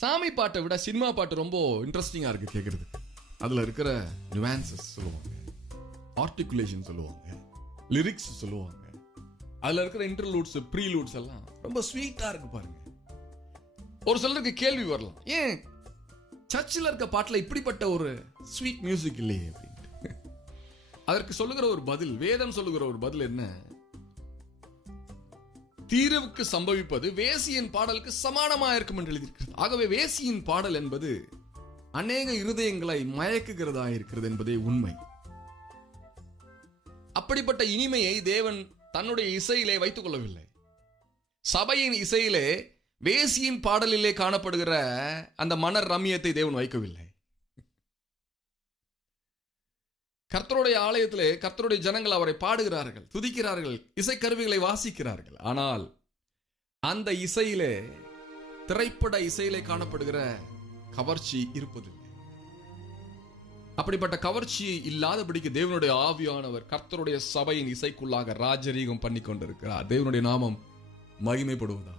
சாமி பாட்டை விட சினிமா பாட்டு ரொம்ப இன்ட்ரெஸ்டிங்கா இருக்கு கேட்கறது. அதுல இருக்கிற நியூவான்சஸ் சொல்லுவாங்க, ஆர்டிகுலேஷன் சொல்லுவாங்க, லிரிக்ஸ் சொல்லுவாங்க, அதுல இருக்கிற இன்டர்லூட்ஸ் ப்ரீலூட்ஸ் எல்லாம் ரொம்ப ஸ்வீட்டா இருக்கு பாருங்க. ஒரு சிலருக்கு கேள்வி வரலாம், ஏன் சர்ச்சில் இருக்க பாட்டுல இப்படிப்பட்ட ஒரு ஸ்வீட் மியூசிக் இல்லையே அப்படின்ட்டு. அதற்கு சொல்லுகிற ஒரு பதில், வேதம் சொல்லுகிற ஒரு பதில் என்ன? தீர்வுக்கு சம்பவிப்பது வேசியின் பாடலுக்கு சமானமா இருக்கும் என்று எழுதியிருக்கிறது. ஆகவே வேசியின் பாடல் என்பது அநேக இருதயங்களை மயக்குகிறதா இருக்கிறது என்பதே உண்மை. அப்படிப்பட்ட இனிமையை தேவன் தன்னுடைய இசையிலே வைத்துக் கொள்ளவில்லை. சபையின் இசையிலே வேசியின் பாடலிலே காணப்படுகிற அந்த மன ரம்யத்தை தேவன் வைக்கவில்லை. கர்த்தருடைய ஆலயத்திலே கர்த்தருடைய ஜனங்கள் அவரை பாடுகிறார்கள், துதிக்கிறார்கள், இசைக்கருவிகளை வாசிக்கிறார்கள். ஆனால் அந்த இசையிலே, திரைப்பட இசையிலே காணப்படுகிற கவர்ச்சி இருப்பதில்லை. அப்படிப்பட்ட கவர்ச்சி இல்லாதபடிக்கு தேவனுடைய ஆவியானவர் கர்த்தருடைய சபையின் இசைக்குள்ளாக ராஜரீகம் பண்ணி கொண்டிருக்கிறார். தேவனுடைய நாமம் மகிமைப்படுவதாக.